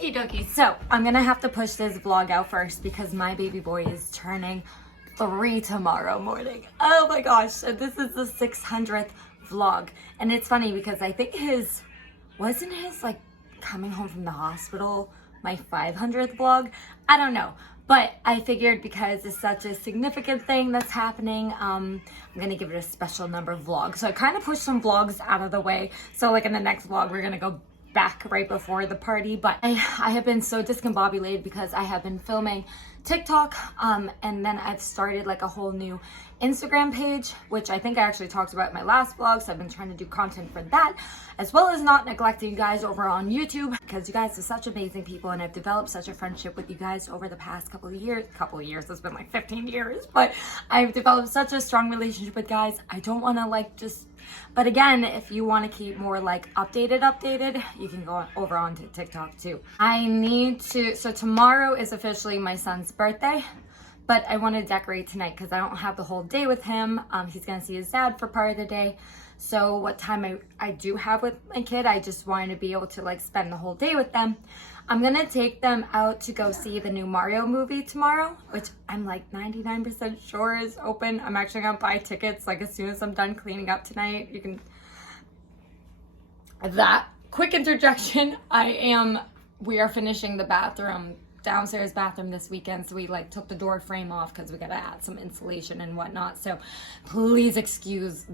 Okie dokie, so I'm gonna have to push this vlog out first because my baby boy is turning 3 tomorrow morning. Oh my gosh, so this is the 600th vlog. And it's funny because I think wasn't his like coming home from the hospital my 500th vlog? I don't know. But I figured because it's such a significant thing that's happening, I'm gonna give it a special number vlog. So I kind of pushed some vlogs out of the way. So like in the next vlog, we're gonna go back right before the party. But I have been so discombobulated because I have been filming TikTok, and then I've started like a whole new Instagram page, which I think I actually talked about in my last vlog. So I've been trying to do content for that, as well as not neglecting you guys over on YouTube, because you guys are such amazing people and I've developed such a friendship with you guys over the past couple of years. It's been like 15 years, but I've developed such a strong relationship with guys. I don't want to like but again, if you want to keep more like updated, you can go over onto TikTok too. So tomorrow is officially my son's birthday, but I want to decorate tonight because I don't have the whole day with him. He's going to see his dad for part of the day. So what time I do have with my kid, I just wanted to be able to like spend the whole day with them. I'm going to take them out to go see the new Mario movie tomorrow, which I'm like 99% sure is open. I'm actually going to buy tickets like as soon as I'm done cleaning up tonight. That quick interjection, we are finishing the downstairs bathroom this weekend, so we like took the door frame off because we got to add some insulation and whatnot. So please excuse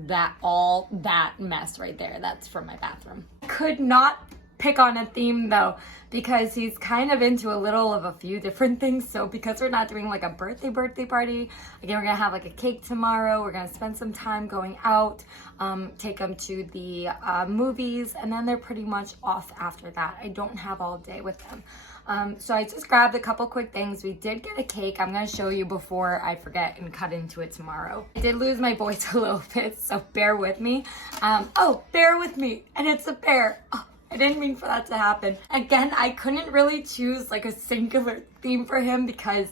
all that mess right there. That's from my bathroom. Could not pick on a theme though, because he's kind of into a little of a few different things. So because we're not doing like a birthday party, again, we're gonna have like a cake tomorrow, we're gonna spend some time going out, take them to the movies, and then they're pretty much off after that. I don't have all day with them. So I just grabbed a couple quick things. We did get a cake. I'm going to show you before I forget and cut into it tomorrow. I did lose my voice a little bit, so bear with me. Bear with me. And it's a bear. Oh, I didn't mean for that to happen. Again, I couldn't really choose like a singular theme for him because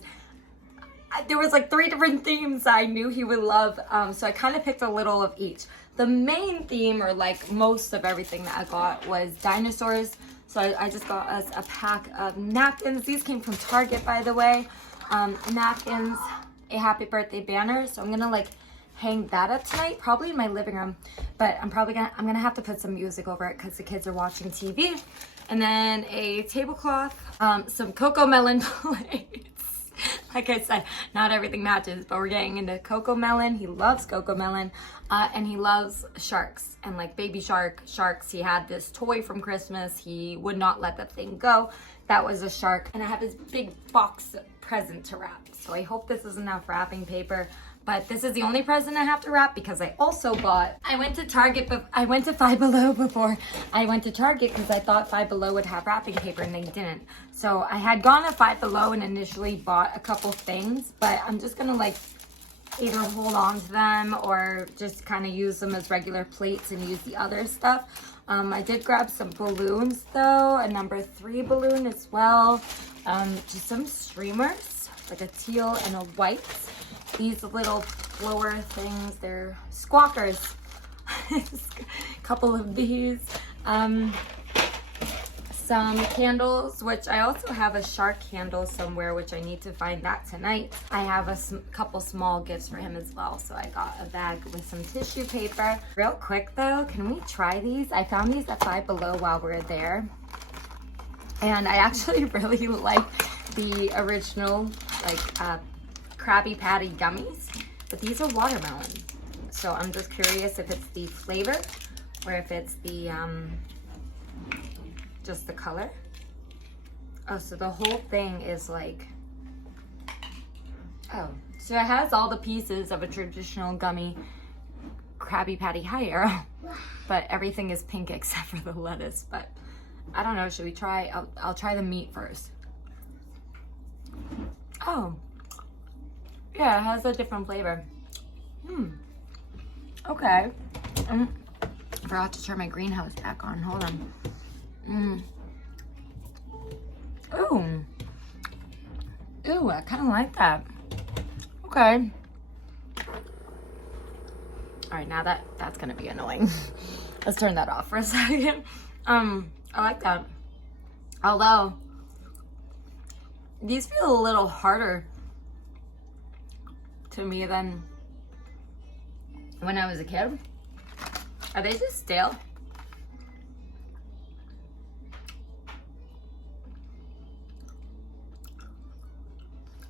there was like 3 different themes I knew he would love. So I kind of picked a little of each. The main theme, or like most of everything that I got, was dinosaurs. So I just got us a pack of napkins. These came from Target, by the way. Napkins, a happy birthday banner. So I'm gonna like hang that up tonight, probably in my living room. But I'm gonna have to put some music over it because the kids are watching TV. And then a tablecloth, some cocoa melon plates. Like I said, not everything matches, but we're getting into cocoa melon. He loves cocoa melon, and he loves sharks and like baby sharks. He had this toy from Christmas. He would not let that thing go. That was a shark. And I have this big box present to wrap. So I hope this is enough wrapping paper. But this is the only present I have to wrap because I also I went to Target, but I went to Five Below before I went to Target because I thought Five Below would have wrapping paper and they didn't. So I had gone to Five Below and initially bought a couple things, but I'm just gonna like either hold on to them or just kind of use them as regular plates and use the other stuff. I did grab some balloons though, a number 3 balloon as well. Just some streamers, like a teal and a white. These little blower things, they're squawkers. A couple of these. Some candles, which I also have a shark candle somewhere, which I need to find that tonight. I have a couple small gifts for him as well. So I got a bag with some tissue paper. Real quick though, can we try these? I found these at Five Below while we were there. And I actually really like the original, like, Krabby Patty gummies, but these are watermelon. So I'm just curious if it's the flavor or if it's the just the color. Oh, so the whole thing is like, oh, so it has all the pieces of a traditional gummy Krabby Patty high arrow, but everything is pink except for the lettuce. But I don't know, should we try? I'll try the meat first. Oh. Yeah, it has a different flavor. Okay. Forgot to turn my greenhouse back on. Hold on. Ooh. Ooh, I kind of like that. Okay. All right, now that's gonna be annoying. Let's turn that off for a second. I like that. Although These feel a little harder to me than when I was a kid. Are they just stale?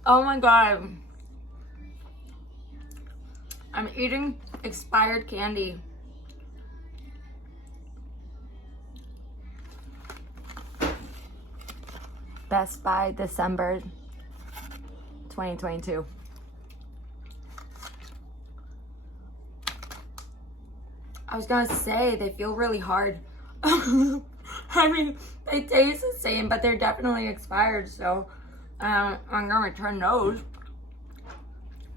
Oh my God. I'm eating expired candy. Best Buy, December 2022. I was gonna say, they feel really hard. I mean, they taste the same, but they're definitely expired, so I'm gonna return those.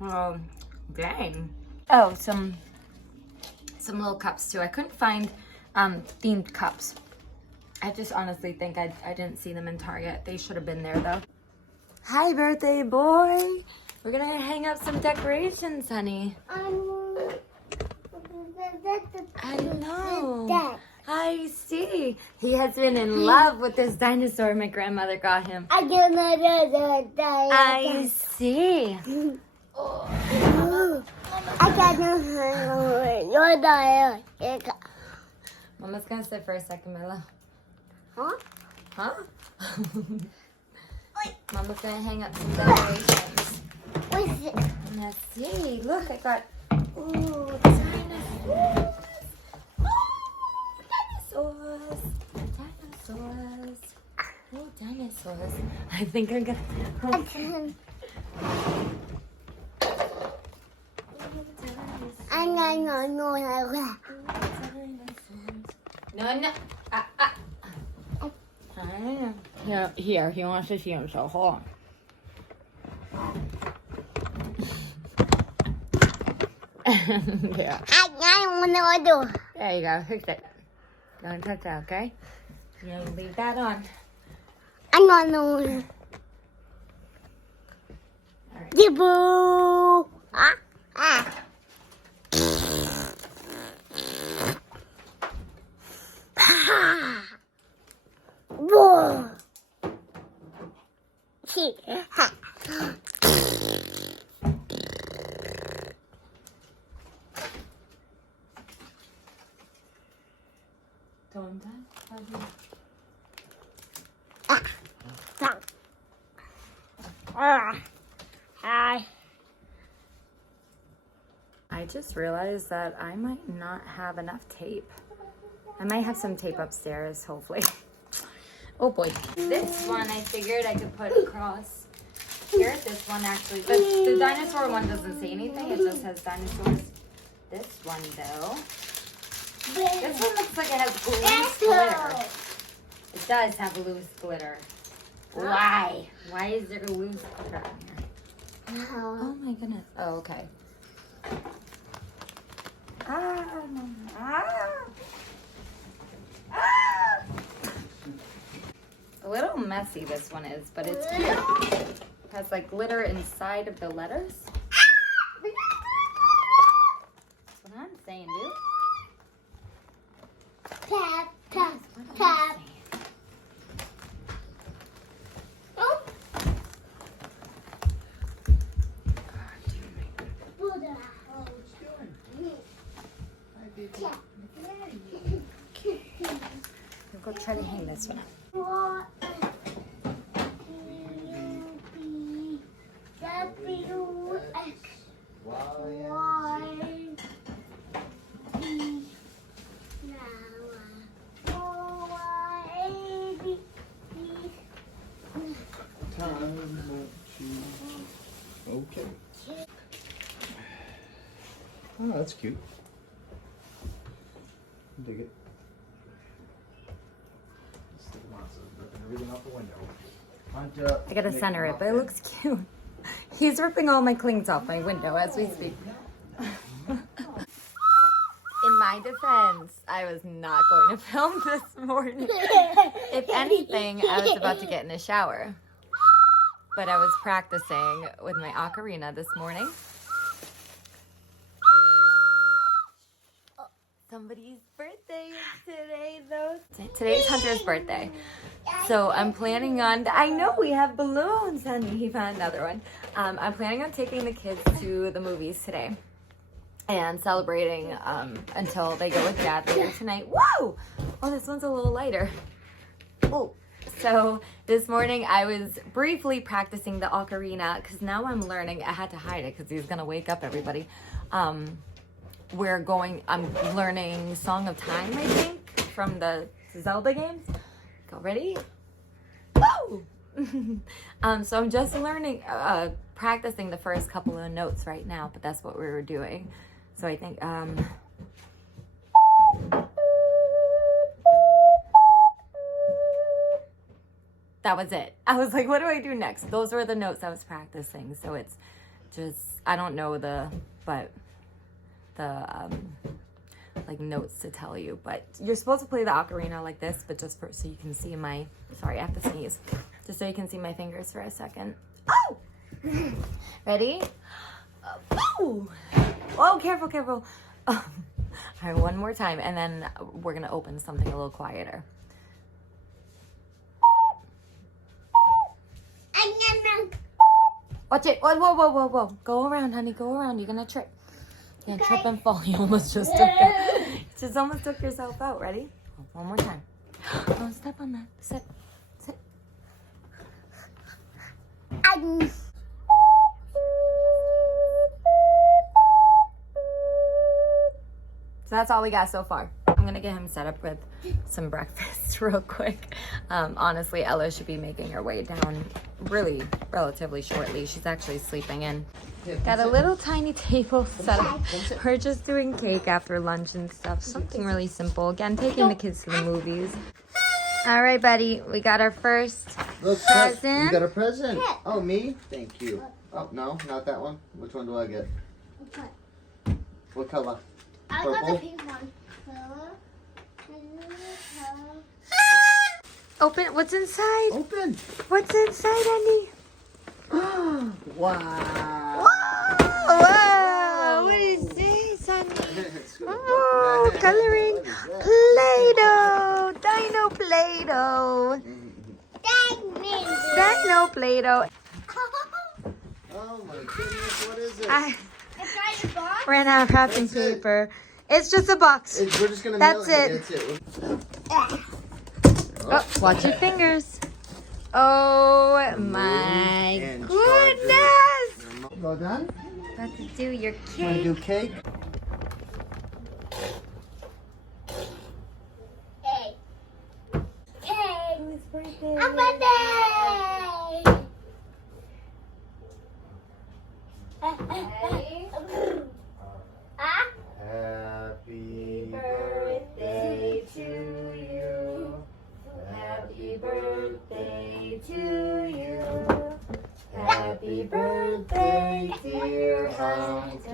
Oh, dang. Oh, some little cups too. I couldn't find themed cups. I just honestly think I didn't see them in Target. They should have been there though. Hi, birthday boy. We're gonna hang up some decorations, honey. I know. I see. He has been in love with this dinosaur my grandmother got him. I see. Mama's gonna sit for a second, my love. Huh? Mama's gonna hang up some decorations. Let's see. Look, I got dinosaurs. Dinosaurs. Oh, dinosaurs. I think I'm gonna. No. Here, he wants to see himself. Hold on. Yeah. There you go. Fix it. Don't touch that, okay? You know, leave that on. All right. Hi. I just realized that I might not have enough tape. I might have some tape upstairs, hopefully. Oh boy. This one I figured I could put across here. This one actually, the dinosaur one doesn't say anything. It just has dinosaurs. This one though. This one looks like it has loose glitter. It does have loose glitter. Why? Why is there loose glitter on here? Oh my goodness. Oh, okay. A little messy this one is, but it's cute. It has like glitter inside of the letters. That's what I'm saying, dude. Tap, tap, tap. Oh. We'll go try to hang this one up. Okay. Oh, that's cute. Dig it. Everything out the window. I gotta center it, but it looks cute. He's ripping all my clings off my window as we speak. In my defense, I was not going to film this morning. If anything, I was about to get in the shower. But I was practicing with my ocarina this morning. Somebody's birthday is today, though. Today's Hunter's birthday. So I'm planning on, I know we have balloons, honey. He found another one. I'm planning on taking the kids to the movies today and celebrating until they go with Dad later tonight. Whoa! Oh, this one's a little lighter. Oh. So this morning I was briefly practicing the ocarina because now I'm learning. I had to hide it because he's going to wake up everybody. I'm learning Song of Time, I think, from the Zelda games. Go, ready? Woo! So I'm just learning, practicing the first couple of notes right now, but that's what we were doing. So I think, that was it. I was like, what do I do next? Those were the notes I was practicing. So it's just, I don't know like notes to tell you, but you're supposed to play the ocarina like this, but just so you can see sorry, I have to sneeze. Just so you can see my fingers for a second. Oh! Ready? Oh! Oh, careful, careful. All right, one more time, and then we're gonna open something a little quieter. Watch it. Whoa, whoa, whoa, whoa, whoa. Go around, honey. Go around. You're gonna trip. Yeah, trip and fall. You almost just almost took yourself out. Ready? One more time. Don't step on that. Sit. Sit. So that's all we got so far. I'm gonna get him set up with some breakfast real quick. Honestly, Ella should be making her way down relatively shortly. She's actually sleeping in. Got a little tiny table set up. We're just doing cake after lunch and stuff. Something really simple. Again, taking the kids to the movies. All right, buddy. We got our first present. You got a present? Oh, me? Thank you. Oh, no, not that one. Which one do I get? What color? I got the pink one. Open. What's inside? Open. What's inside, honey? Wow. Whoa! What is this, honey? Oh, coloring Play-Doh, Dino Play-Doh, Dino Play-Doh. Oh my goodness, what is it? I It's right in the box. ran out of wrapping paper. It's just a box. We're just gonna That's mail it. That's it. Oh, watch your fingers. Oh my And goodness! You all done? About to do your Wanna cake. do cake? Hey. Hey. Whose birthday? A birthday. Happy birthday to you. Happy birthday to you. Happy birthday, dear Hunter.